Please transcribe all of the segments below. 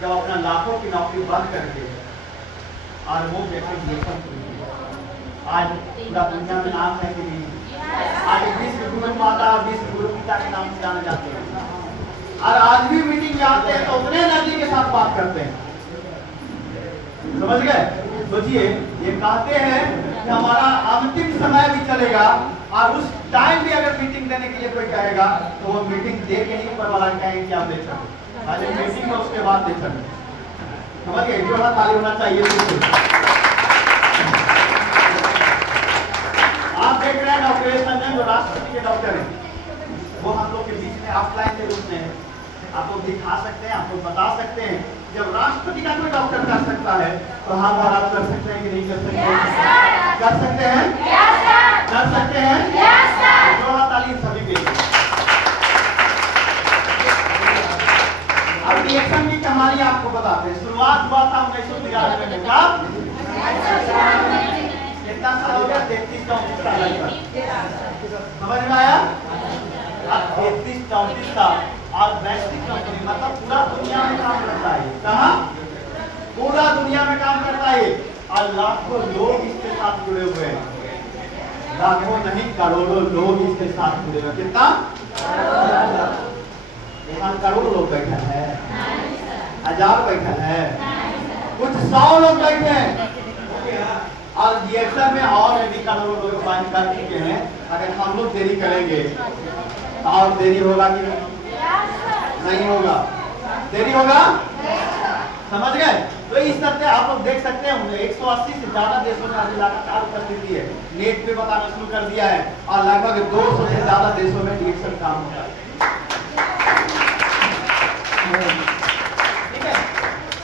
जब अपना लाखों की नौकरी बंद करके और वो व्यक्ति इंजेक्शन शुरू किया। आज पूरा दुनिया में नाम है कि नहीं? आज विश्व गुरु माता और विश्व गुरु पिता के नाम से जाने जाते हैं। और आज भी मीटिंग में आते हैं तो उतने एनर्जी के साथ बात करते हैं। समझ गए? सोचिए, ये कहते हैं कि हमारा अंतिम समय भी चलेगा और उस टाइम भी अगर मीटिंग देने के लिए कोई कहेगा तो वो मीटिंग दे के ही ऊपर वाला कहेंगे कि आप दे सकते। आज मीटिंग में उसके बाद दे सकते। समझ गए? जोड़ा ताली होना चाहिए। आप देख रहे हैं डॉक्टर संजय जो राष्ट्रपति के डॉक्टर हैं, वो हम लोग के बीच में ऑफलाइन के रूप में है। आप लोग दिखा सकते हैं, आप लोग बता सकते हैं। जब राष्ट्रपति का कोई डॉक्टर कर सकता है तो हम और आप कर सकते हैं कि नहीं कर सकते? कर सकते हैं, कर सकते हैं। जोड़ा ताली सभी के लिए। अब रिएक्शन की कहानी आपको बताते हैं। शुरुआत हुआ था 1993 में। कब? कितना साल हो गया? 33-34 साल लगभग। समझ में आया? अब 33-34 साल और वैश्विक कंपनी मतलब पूरा दुनिया में काम करता है। कहाँ? पूरा दुनिया में काम करता है और लाखों लोग इसके साथ जुड़े हुए हैं। लाखों नहीं करोड़ों लोग इसके साथ जुड़े हुए हैं। कितना? यहाँ करोड़ लोग बैठे हैं, 1000 बैठे हैं, कुछ 100 लोग बैठे हैं और रिएक्शन में और भी करोड़ों लोग ज्वाइन कर चुके हैं। अगर हम लोग देरी करेंगे तो और देरी होगा कि नहीं होगा? देरी होगा। समझ गए? तो इस तरह से आप लोग देख सकते हैं 180 से ज्यादा देशों में अभी लगातार उपस्थिति है। नेट पे बताना शुरू कर दिया है और लगभग 200 से ज्यादा देशों में डिएक्शन काम होता है। ठीक है?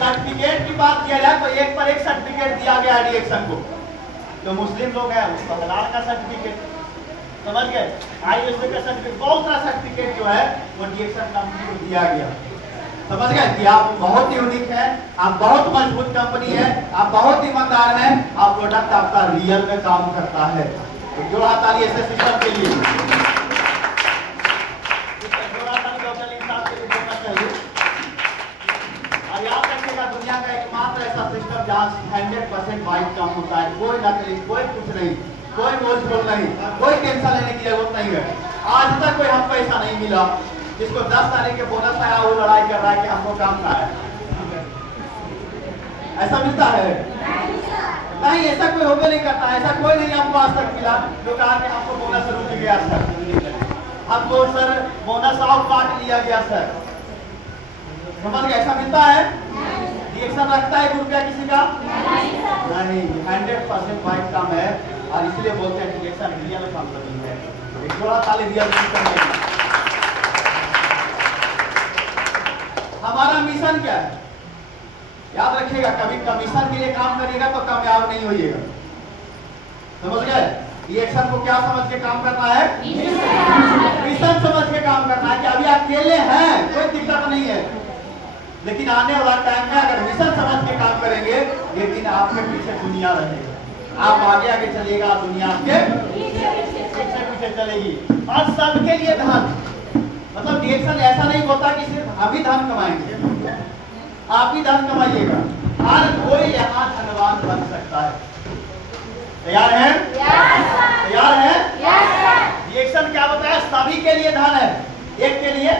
सर्टिफिकेट की बात किया जाए तो एक पर एक सर्टिफिकेट दिया गया है डिएक्शन को। जो मुस्लिम लोग हैं उसको हलाल का सर्टिफिकेट, समझ गए? आईएसओ का सर्टिफिकेट, बहुत सारा सर्टिफिकेट जो है वो डिएक्शन कंपनी को दिया गया। समझ गए कि आप बहुत यूनिक हैं, आप बहुत मजबूत कंपनी है, आप बहुत ईमानदार हैं, आप प्रोडक्ट आपका रियल में काम करता है। तो जोड़ा ताली ऐसे सिस्टम के लिए। जोड़ा ताली डॉक्टर इंसान के लिए बोलना चाहिए। और याद रखिएगा दुनिया का एकमात्र ऐसा सिस्टम जहाँ 100% वाइट काम होता है। कोई नकली, कोई कुछ नहीं, कोई मोल नहीं, कोई टेंशन लेने की जरूरत नहीं है। आज तक कोई हमको ऐसा नहीं मिला जिसको 10 तारीख के बोनस आया वो लड़ाई कर रहा है कि हमको काम ना है। ऐसा मिलता है? नहीं, ऐसा कोई होबे नहीं करता। ऐसा कोई नहीं हमको आज तक मिला जो कहा कि हमको बोनस रुक गया सर, हमको सर बोनस आउट काट लिया गया सर। समझ गए? ऐसा मिलता है? रिएक्शन रखता है रुपया किसी का? नहीं, 100% वाइट काम है और इसलिए बोलते हैं कि रिएक्शन रियल कंपनी है। एक थोड़ा ताली दिया हमारा मिशन क्या है? याद रखिएगा, कभी कमीशन के लिए काम करिएगा तो कामयाब नहीं होइएगा। समझ गए? रिएक्शन को क्या समझ के काम करना है? मिशन समझ के काम करना है कि अभी अकेले हैं, कोई दिक्कत नहीं है, लेकिन आने वाला टाइम में अगर मिशन समझ के काम करेंगे एक दिन आपके पीछे दुनिया रहेगी। आप आगे आगे चलिएगा, दुनिया आपके पीछे पीछे चलेगी। और सबके लिए धन, मतलब रिएक्शन ऐसा नहीं होता कि सिर्फ हम ही धन कमाएंगे, आप ही धन कमाइएगा। हर कोई यहाँ धनवान बन सकता है। तैयार है? तैयार है? रिएक्शन क्या बताया? सभी के लिए धन है, एक के लिए?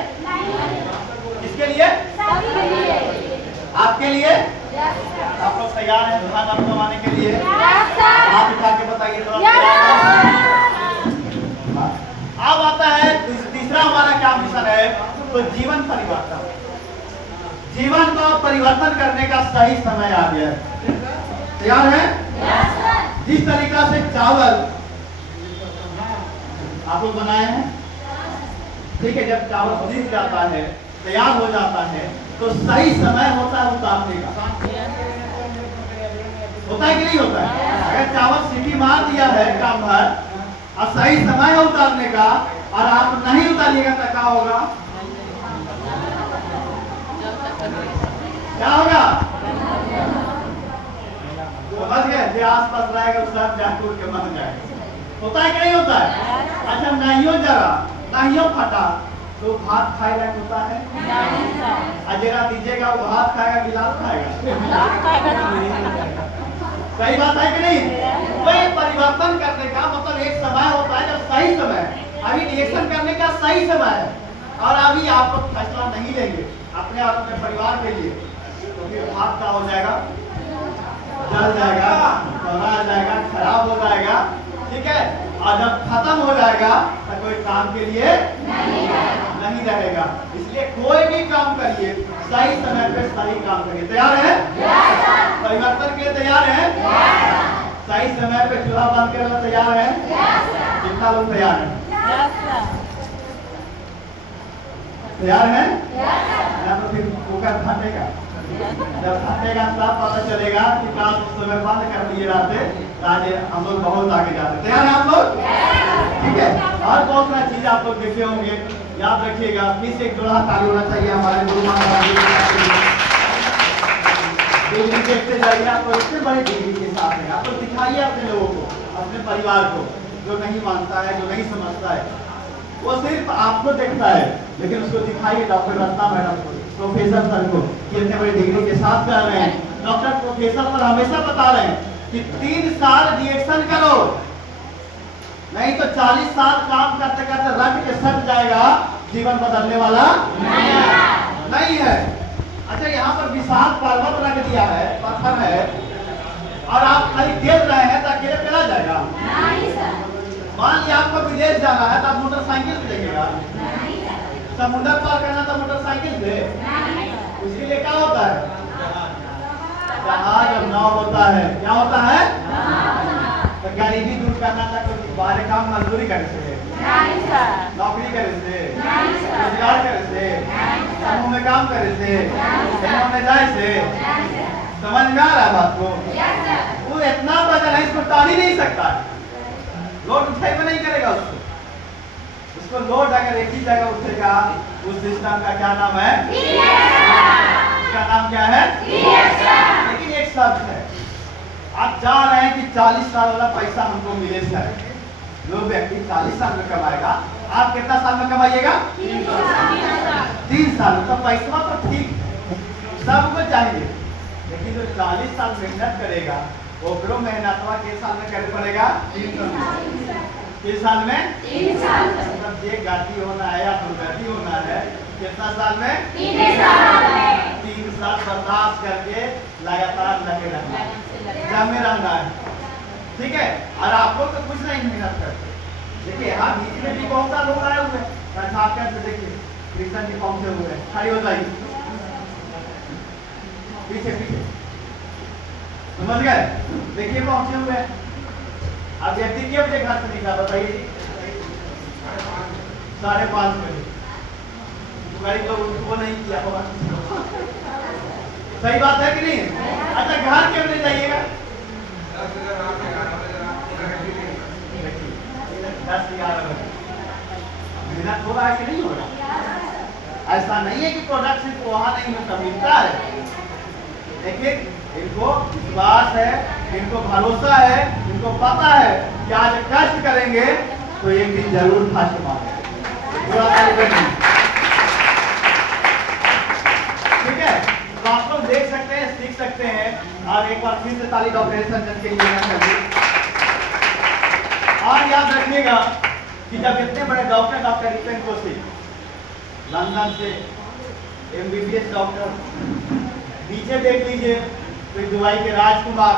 किसके लिए? आपके लिए? आप लोग तैयार हैं धन कमाने के लिए? आप उठा के बताइए थोड़ा। अब आता है तीसरा हमारा क्या मिशन है? तो जीवन परिवर्तन। जीवन को परिवर्तन करने का सही समय आ गया है। तैयार है? जिस तरीका से चावल आप लोग बनाए हैं, ठीक है, जब चावल सीख जाता है, तैयार हो जाता है, तो सही समय होता है उतारने का। होता है कि नहीं होता है? अगर चावल सीटी मार दिया है काम भर और सही समय है उतारने का और आप नहीं उतारिएगा तो क्या होगा? क्या होगा? समझ गए? जो आस पास रहेगा उस सब जाके उड़ के मर जाएगा। होता है कि नहीं होता है? अच्छा, नहीं हो जरा, नहीं हो फटा तो भात खाए लायक होता है? अजरा दीजिएगा, वो भात खाएगा गिलास खाएगा? सही बात है कि नहीं? तो ये परिवर्तन करने का मतलब एक समय होता है जब सही समय, अभी रिएक्शन करने का सही समय है, और अभी आप लोग फैसला नहीं लेंगे अपने और अपने परिवार के लिए, तो फिर भात क्या हो जाएगा? जल जाएगा, बना जाएगा, खराब हो जाएगा, ठीक है। और जब खत्म हो जाएगा तो कोई काम के लिए नहीं रहेगा। इसलिए कोई भी काम करिए सही समय पे सही काम करिए। तैयार है? परिवर्तन के लिए तैयार है? सही समय पे चूल्हा बंद करना तैयार है? कितना लोग तैयार है? तैयार है? तो फिर कुकर फटेगा, जब फटेगा तब पता चलेगा कि काम उस समय बंद कर दिए रहते, आज हम लोग बहुत आगे जाते। तैयार है आप लोग? ठीक है। और बहुत सारा चीज आप लोग देखे होंगे, याद रखिएगा। फिर से एक जोड़ा ताली होना चाहिए हमारे गुरु महाराज डिग्री देखते जाइए, आपको इतने बड़े डिग्री के साथ है, आप लोग दिखाइए अपने लोगों को, अपने परिवार को। जो नहीं मानता है, जो नहीं समझता है, वो सिर्फ आपको देखता है, लेकिन उसको दिखाइए डॉक्टर रत्ना मैडम को, प्रोफेसर सर को, कि इतने बड़ी डिग्री के साथ कर रहे हैं। डॉक्टर प्रोफेसर सर हमेशा बता रहे हैं कि 3 साल रिएक्शन करो, नहीं तो 40 साल काम करते करते रट के सट जाएगा, जीवन बदलने वाला नहीं है। अच्छा, यहाँ पर विशाल पर्वत रख दिया है, पत्थर है, और आप खाली खेल रहे हैं तो अकेले चला जाएगा? मान लिया आपको विदेश जाना है तो आप मोटरसाइकिल से जाइएगा? समुद्र पार करना तो मोटरसाइकिल से? उसके लिए क्या होता है? जहाज और नाव होता है। क्या होता है? तो गरीबी दूर करना था, कोई बाहर काम मजदूरी करे से, नौकरी करे से, रोजगार करे से, समूह में काम करे से, में जाए से, समझ में आ रहा है बात को? वो इतना वजन है, इसको टाल ही नहीं सकता, लोड उठाई में नहीं करेगा उसको लोड अगर एक ही जगह उठेगा, उस सिस्टम का क्या नाम है? उसका नाम क्या है? लेकिन एक शर्त है, आप जा रहे हैं कि 40 साल वाला पैसा हमको मिले सर। जो व्यक्ति 40 साल में कमाएगा, आप कितना साल में कमाइएगा? 3 साल में। तो पैसा तो ठीक सबको चाहिए, लेकिन जो 40 साल मेहनत करेगा, वो मेहनतवा के साल में करे पड़ेगा? 3 साल में? 3 साल। मतलब एक गाड़ी होना है या दुर्गति होना है, कितना साल में? 3 साल बर्दाश्त करके लगातार लगे रहना, जमे रहना है, ठीक है। और आप लोग तो कुछ नहीं मेहनत करते। देखिए यहाँ बीच में भी बहुत सारे लोग आए हुए हैं, देखिए कृष्ण जी पहुंचे हुए हैं, खड़ी हो जाइए, पीछे पीछे, समझ गए? देखिए पहुंचे हुए हैं। अब व्यक्ति कितने बजे घर से निकला बताइए? 5:30 बजे। गाड़ी तो वो नहीं किया होगा, सही बात है कि नहीं? अच्छा, घर क्यों नहीं जाइएगा? 10-11 बजे। मेहनत हो रहा है कि नहीं हो रहा? ऐसा नहीं है कि प्रोडक्ट सिर्फ वहां नहीं होता, मिलता है, लेकिन इनको विश्वास है, इनको भरोसा है, इनको पता है कि आज कष्ट करेंगे तो एक दिन जरूर फर्स्ट मारेंगे। ठीक है, तो आप लोग देख सकते हैं, सीख सकते हैं। और एक बार फिर से ताली डॉक्टर संजन के लिए। और याद रखिएगा कि जब इतने बड़े डॉक्टर रिपेन कौशिक लंदन से MBBS डॉक्टर, पीछे देख लीजिए तो दुबई के राजकुमार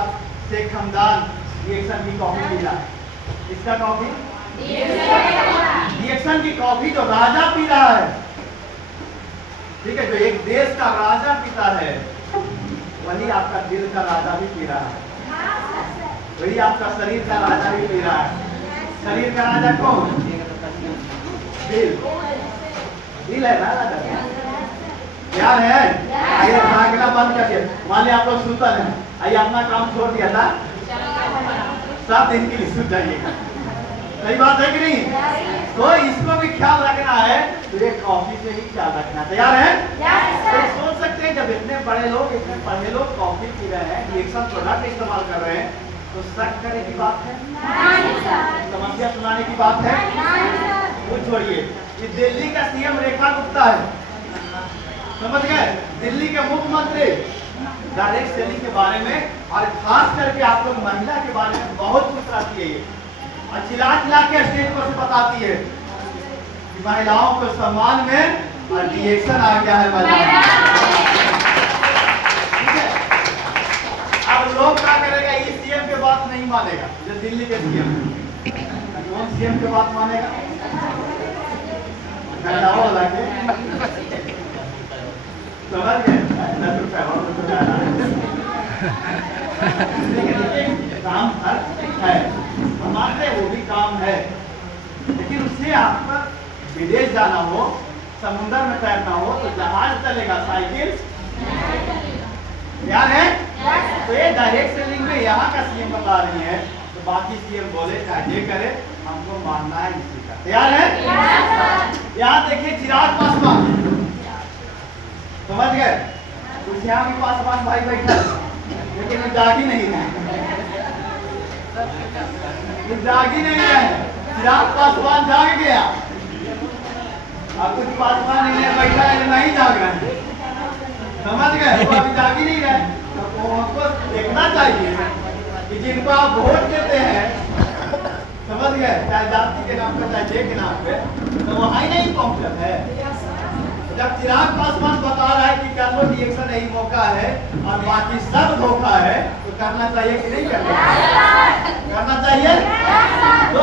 शेख हमदान रिएक्शन की कॉफी पी रहा है। इसका कॉफी रिएक्शन की कॉफी जो राजा पी रहा है, ठीक है, जो एक देश का राजा पीता है, वही आपका दिल का राजा भी पी रहा है, वही आपका शरीर का राजा भी पी रहा है। शरीर का राजा कौन? दिल। दिल है ना राजा, यार है। आइए भागना बंद करिए। मान लिया आप लोग सुतल हैं, आइए अपना काम छोड़ दिया था, 7 दिन के लिए सुत जाइएगा। सही बात है कि नहीं? तो इसको भी ख्याल रखना है, तो ये कॉफी से ही ख्याल रखना। तैयार है? तो सोच सकते हैं जब इतने बड़े लोग, इतने पढ़े लोग कॉफी पी रहे हैं, रिएक्शन प्रोडक्ट इस्तेमाल कर रहे हैं, तो शक करने की बात है? समस्या सुनाने की बात है? वो छोड़िए, कि दिल्ली का सीएम रेखा गुप्ता है, समझ गए, दिल्ली के मुख्यमंत्री डायरेक्ट सेलिंग के बारे में और खास करके आप लोग महिला के बारे में बहुत कुछ बताती है ये, और चिल्ला चिल्ला के स्टेज पर से बताती है कि महिलाओं को सम्मान में और रिएक्शन आ गया है महिलाओं। ठीक है, अब लोग क्या करेगा, इस सीएम के बात नहीं मानेगा, जो दिल्ली के सीएम, कौन सीएम के बात मानेगा, समझ गए, 10 रुपए काम है, हम मानते हैं वो भी काम है, लेकिन उससे आपका विदेश जाना हो, समुद्र में तैरना हो तो जहाज चलेगा, साइकिल यार है। तो ये डायरेक्ट सेलिंग में यहाँ का सीएम बता रही है, तो बाकी सीएम बोले चाहे करे, हमको मानना है इसी का। तैयार है? यहाँ देखिए चिराग पासवान, समझ गए, कुछ यहाँ भी पासवान भाई बैठा, लेकिन वो जागी नहीं है, जागी नहीं है। चिराग पासवान जाग गया, अब कुछ पासवान नहीं है, बैठा है, नहीं जाग रहा है, समझ गए, वो अभी जागी नहीं रहे। तो हमको देखना चाहिए कि जिनको आप वोट देते हैं, समझ गए, चाहे जाति के नाम पे चाहे जे के नाम पे, तो वहाँ ही नहीं पहुंचत है। जब चिराग पासवान बता रहा है कि कर लो रिएक्शन, यही मौका है और बाकी सब धोखा है, तो करना चाहिए कि नहीं करना चाहिए? तो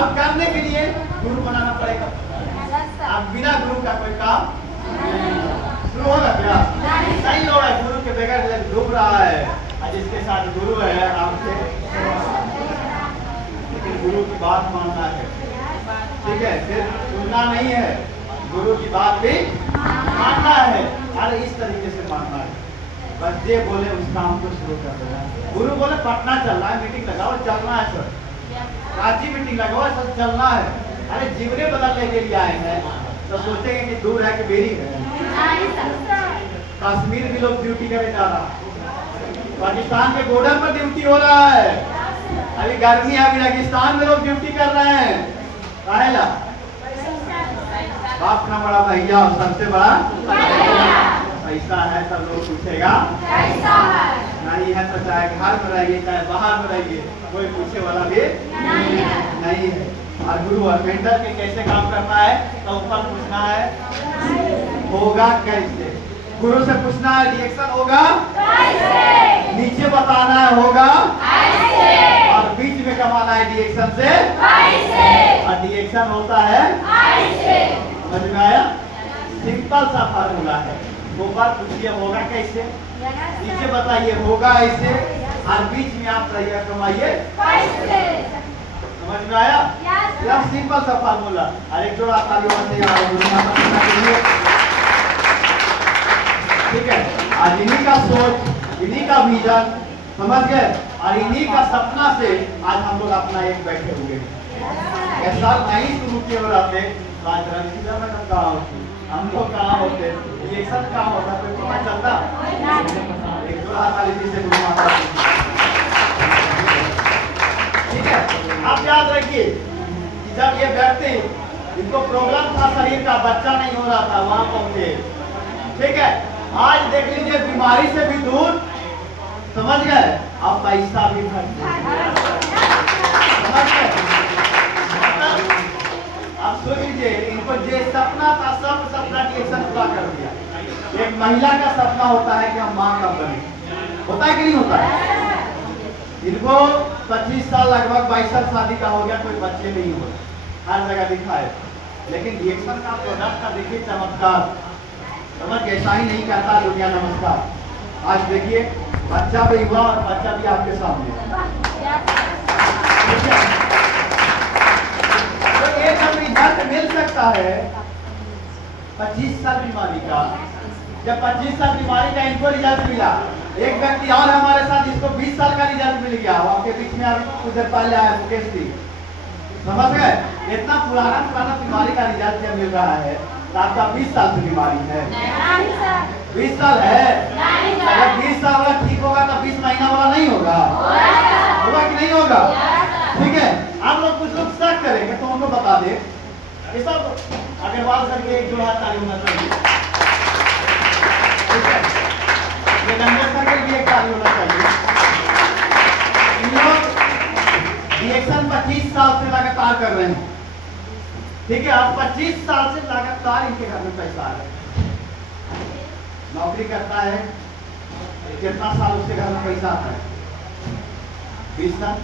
अब करने के लिए गुरु बनाना पड़ेगा। अब बिना गुरु का कोई काम शुरू होगा क्या? नहीं हो रहा है, गुरु के बगैर डूब रहा है, और जिसके साथ गुरु है आपके, लेकिन गुरु की बात मानना है, ठीक है, सिर्फ सुनना नहीं है, गुरु की बात भी मानना है, अरे इस तरीके से मानना है, बस ये बोले उस काम को शुरू कर देना। गुरु बोले पटना चलना है, मीटिंग लगाओ, चलना है सर, रांची मीटिंग लगाओ, सर चलना है, अरे जीवने बदलने के लिए आए हैं, तो सोचेंगे कि दूर है कि बेरी है। कश्मीर भी लोग ड्यूटी करे जा रहा, पाकिस्तान के बॉर्डर पर ड्यूटी हो रहा है, अभी गर्मी है, अभी रेगिस्तान में लोग ड्यूटी कर रहे हैं, काहेला? बाप का बड़ा भैया और सबसे बड़ा पैसा है, सब लोग पूछेगा नहीं है, तो चाहे घर में रहिए चाहे बाहर में रहिए, कोई पूछे वाला भी नहीं है। और गुरु और मेंटर के कैसे काम करना है, तो ऊपर पूछना है होगा कैसे, गुरु से पूछना है रिएक्शन होगा कैसे, नीचे बताना है होगा कैसे, और बीच में कमाना है रिएक्शन से कैसे, और रिएक्शन होता है कैसे। समझ में आया? सिंपल सा फार्मूला है, ऊपर पूछिए होगा कैसे, नीचे बताइए होगा ऐसे, और बीच में आप रहिए कमाइए कैसे। समझ में आया? यह सिंपल सा फार्मूला। और एक जोड़ा तालियों से ठीक है, आज इन्हीं का सोच, इन्हीं का विजन, समझ गए, और इन्हीं का सपना से आज हम लोग अपना एक बैठे हुए हैं। ऐसा नहीं शुरू किए हो रहते, मैडम कहाँ होती, हम लोग कहाँ होते, रिएक्शन कहाँ होता, कोई पता चलता? एक जोड़ा ताली से गुरु माता, ठीक है। आप याद रखिए कि जब ये व्यक्ति, इनको प्रॉब्लम था शरीर का, बच्चा नहीं हो रहा था, वहां पहुंचे, ठीक है, आज देख लीजिए बीमारी से भी दूर, समझ गए, अब पैसा भी घट गया, समझ गए। अब सुन लीजिए, इनको जो सपना था सब सपना रिएक्शन पूरा कर दिया। एक महिला का सपना होता है कि हम माँ कब बने, होता है कि नहीं होता है? इनको 25 साल लगभग 22 साल शादी का हो गया, कोई बच्चे नहीं हुए, हर जगह दिखाए, लेकिन रिएक्शन का प्रोडक्ट का देखिए चमत्कार, समझ ऐसा ही नहीं कहता दुनिया नमस्कार। आज देखिए बच्चा भी हुआ और बच्चा भी आपके सामने, तो ये जब रिजल्ट मिल सकता है 25 साल बीमारी का, जब 25 साल बीमारी का इनको रिजल्ट मिला, एक व्यक्ति और हमारे साथ इसको 20 साल का रिजल्ट मिल गया, आपके बीच में अभी कुछ देर पहले आया मुकेश जी, समझ गए, इतना पुराना बीमारी का रिजल्ट जब मिल रहा है, तो आपका 20 साल की बीमारी है, 20 साल है, अगर 20 साल वाला ठीक होगा तो 20 महीना वाला नहीं होगा, होगा कि नहीं होगा? ठीक है, आप लोग कुछ लोग शक करेंगे तो उनको बता दे, ये सब अग्रवाल सर के एक जोड़ा ताली होना चाहिए। ठीक है, ये नंबर सर के लिए एक ताली होना चाहिए। इन लोग रिएक्शन 25 साल से लगातार कर रहे हैं। ठीक है, अब 25 साल से लगातार इनके घर में पैसा आ रहा है। नौकरी करता है, कितना साल उसके घर में पैसा आता है? 20 साल,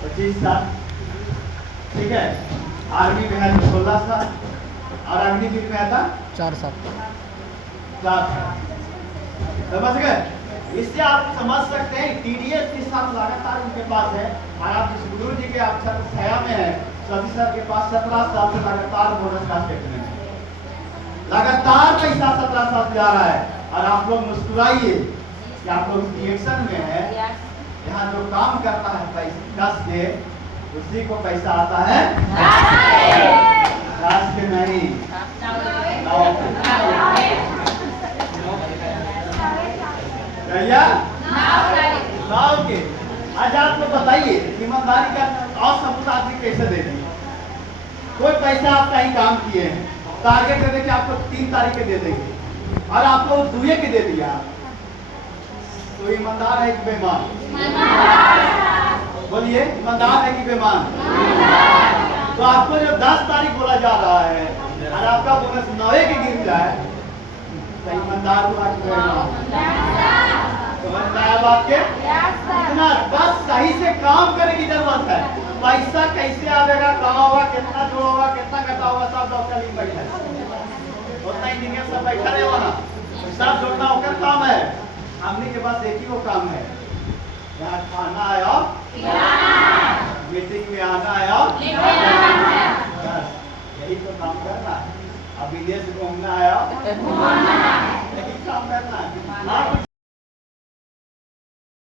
25 साल। ठीक है, आर्मी में है तो 16 साल और अग्निवीर में आता 4 साल। 4 साल। समझ गए? इससे आप समझ सकते हैं टीडीएस के साथ लगातार उनके पास है। और आप जिस गुरु जी के आप छत्रछाया में है, सभी सर के पास 17 साल से लगातार बोनस का स्टेटमेंट है, लगातार पैसा 17 साल से आ रहा है। और आप लोग मुस्कुराइए कि आप लोग रिएक्शन में है। यहाँ जो काम करता है पैसा कस के, उसी को पैसा आता है, कस के नहीं। नाव के। आज आप लोग बताइए ईमानदारी का और सबूत आदमी कैसे दे देंगे? कोई पैसा आप कहीं काम किए हैं, टारगेट दे देंगे आपको 3 तारीख के दे देंगे और आपको दुए के दे दिया, तो ईमानदार है कि बेईमान? बोलिए, ईमानदार है कि बेईमान? तो आपको जब 10 तारीख बोला जा रहा है और आपका बोनस 9 के गिर जाए, तो ईमानदार हुआ कि बेईमान? समझ आया बात के? इतना बस सही से काम करने की जरूरत है। पैसा कैसे आएगा, कहाँ होगा, कितना जोड़ा होगा, कितना घटा होगा, सब डॉक्टर लिख बैठा है, उतना इंजीनियर सब बैठा रहे वहाँ, सब जोड़ना होकर काम है। हमने के पास एक ही वो काम है, यहाँ खाना है और मीटिंग में आना है और बस यही तो काम करना है। अब विदेश घूमना है और